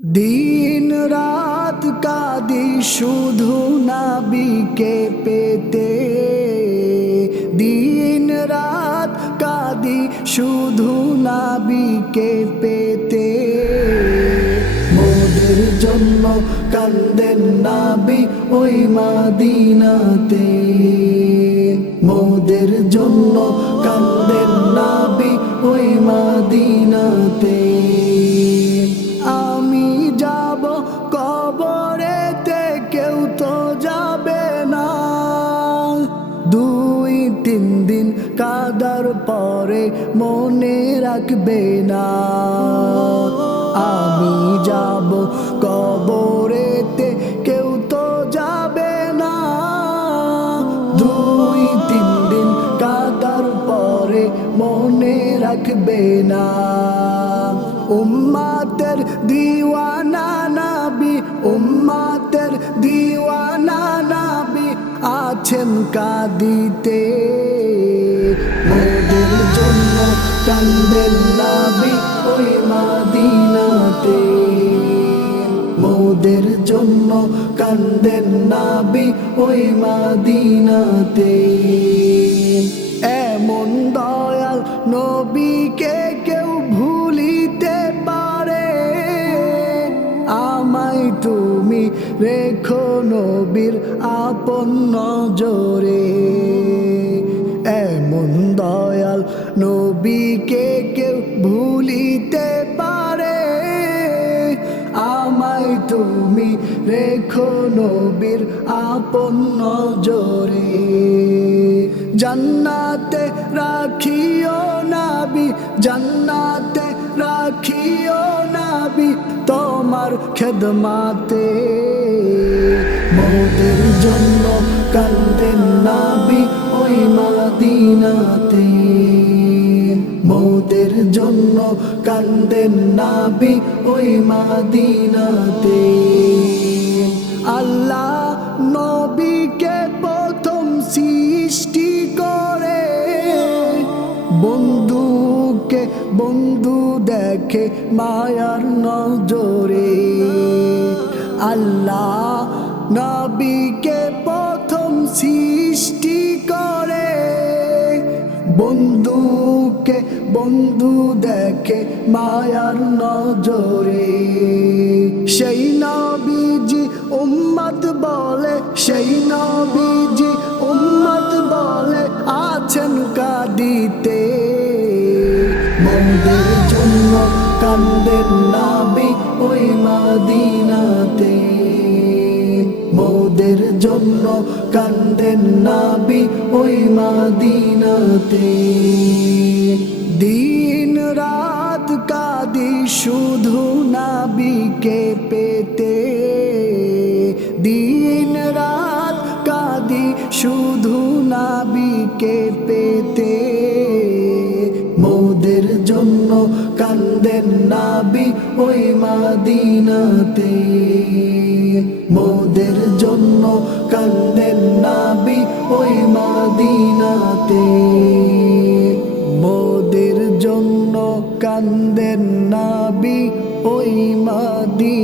দিন রাত কাঁদি শুধু নবীকে পেতে, দিন রাত কাঁদি শুধু নবীকে পেতে। মোদের জন্য কান্দেন নবী ওই মদিনাতে, মোদের জন্য কান্দেন নবী ওই মদিনাতে। আমি যাব কবরেতে কেউ তো যাবে না, 2-3 দিন কাদার পরে মনে রাখবে না। আমি যাব কবরেতে কেউ তো যাবে না, 2-3 দিন কাদার পরে মনে রাখবে না। উম্মতের দিওয়ানা নবী, উম্মতের দিওয়ানা নবী আছেন কাঁদিতে। মোদের জন্য কান্দেন নবী ওই মদিনাতে, মোদের জন্য কান্দেন নবী ওই মদিনাতে। এমন দয়াল নবীকে কেউ ভুলিতে পারে, আমায় তুমি রেখো নবীর আপন নজরে। এমন দয়াল নবীকে কেউ ভুলিতে পারে, আমায় তুমি রেখো নবীর আপন নজরে। জান্নাতে রাখিও নবী, জান্নাতে রাখিও নবী তোমার খেদমাতে। মোদের জন্য কান্দেন নবী ওই মদিনাতে, মোদের জন্য কান্দেন নবী ওই মদিনাতে। আল্লাহ নবীকে প্রথম সৃষ্টি করে, বন্ধুকে বন্ধু দেখে মায়ার নজরে। আল্লাহ নবীকে প্রথম সৃষ্টি করে, বন্ধুকে বন্ধু দেখে মায়ার নজরে। সেই নবীজি উম্মত বলে, সেই নবীজি উম্মত বলে আছেন কাঁদিতে। মোদের জন্য কান্দেন নবী ওই মদিনাতে, মোদের জন্য কান্দেন নবী ওই মদিনাতে। দিন রাত কাঁদি শুধু নবীকে পেতে, দিন রাত কাঁদি শুধু নবীকে পেতে। মোদের জন্য কান্দেন নবী ওই মদিনাতে, মোদের জন্য কান্দেন নবী ওই মদিনাতে, মোদের জন্য কান্দেন নবী ওই মদিনাতে।